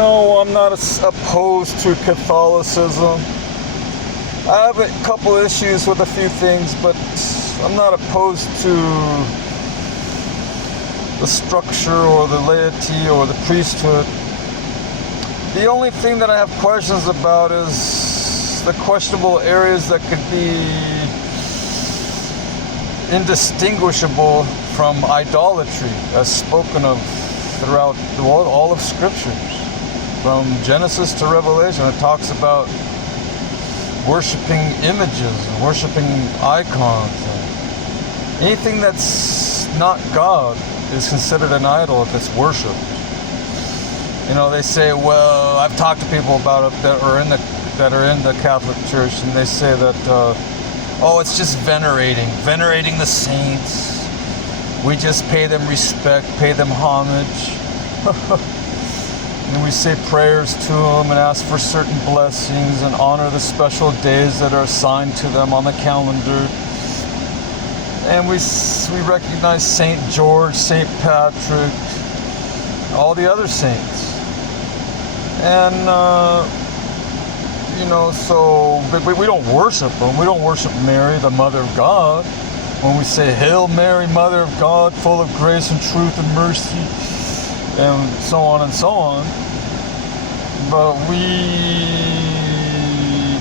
No, I'm not opposed to Catholicism. I have a couple issues with a few things, but I'm not opposed to the structure or the laity or the priesthood. The only thing that I have questions about is the questionable areas that could be indistinguishable from idolatry, as spoken of throughout all of scriptures. From Genesis to Revelation, it talks about worshiping images and worshiping icons. Anything that's not God is considered an idol if it's worshipped. You know, they say, well, I've talked to people about it that are in the Catholic Church, and they say that, oh, it's just venerating the saints. We just pay them respect, pay them homage. And we say prayers to them and ask for certain blessings and honor the special days that are assigned to them on the calendar. And we recognize Saint George, Saint Patrick, all the other saints. And, you know, so we don't worship them. We don't worship Mary, the Mother of God. When we say, Hail Mary, Mother of God, full of grace and truth and mercy, and so on and so on. But we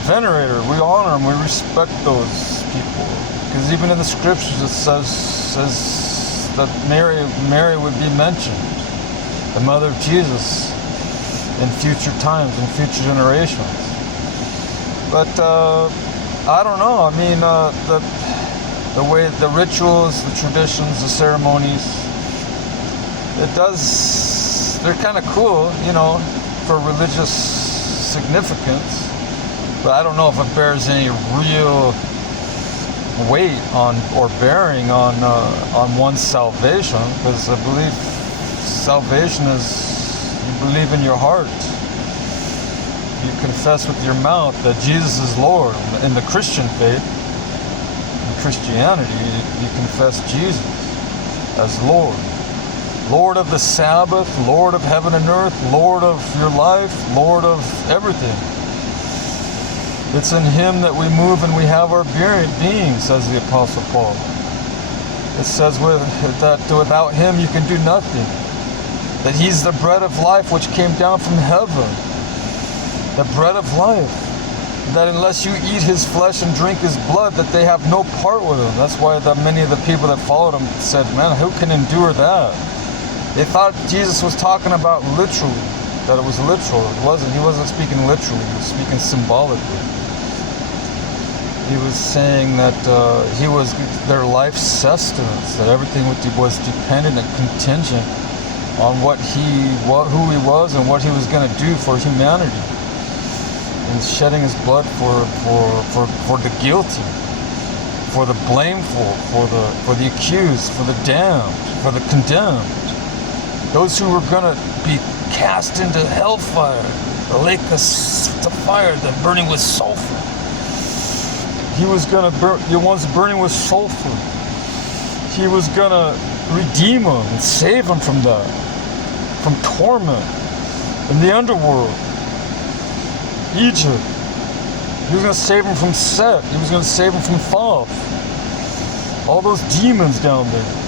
venerate her, we honor them, we respect those people. Because even in the scriptures it says that Mary would be mentioned, the mother of Jesus, in future times, in future generations. But I don't know. I mean, the way, the rituals, the traditions, the ceremonies, they're kind of cool, you know, for religious significance. But I don't know if it bears any real weight on or bearing on one's salvation, because I believe salvation is you believe in your heart. You confess with your mouth that Jesus is Lord. In the Christian faith, in Christianity, you confess Jesus as Lord. Lord of the Sabbath, Lord of heaven and earth, Lord of your life, Lord of everything. It's in Him that we move and we have our being, says the Apostle Paul. It says that without Him you can do nothing. That He's the bread of life which came down from heaven. The bread of life. That unless you eat His flesh and drink His blood, that they have no part with Him. That's why many of the people that followed Him said, man, who can endure that? They thought Jesus was talking about literally, that it was literal. It wasn't. He wasn't speaking literally. He was speaking symbolically. He was saying that He was their life sustenance, that everything was dependent and contingent on who He was and what He was going to do for humanity. And shedding His blood for the guilty, for the blameful, for the accused, for the damned, for the condemned. Those who were going to be cast into hellfire, the lake of fire, the burning with sulfur. He was going to burn the ones burning with sulfur. He was going to redeem them and save them from that, from torment in the underworld, Egypt. He was going to save them from Set. He was going to save them from Thoth. All those demons down there.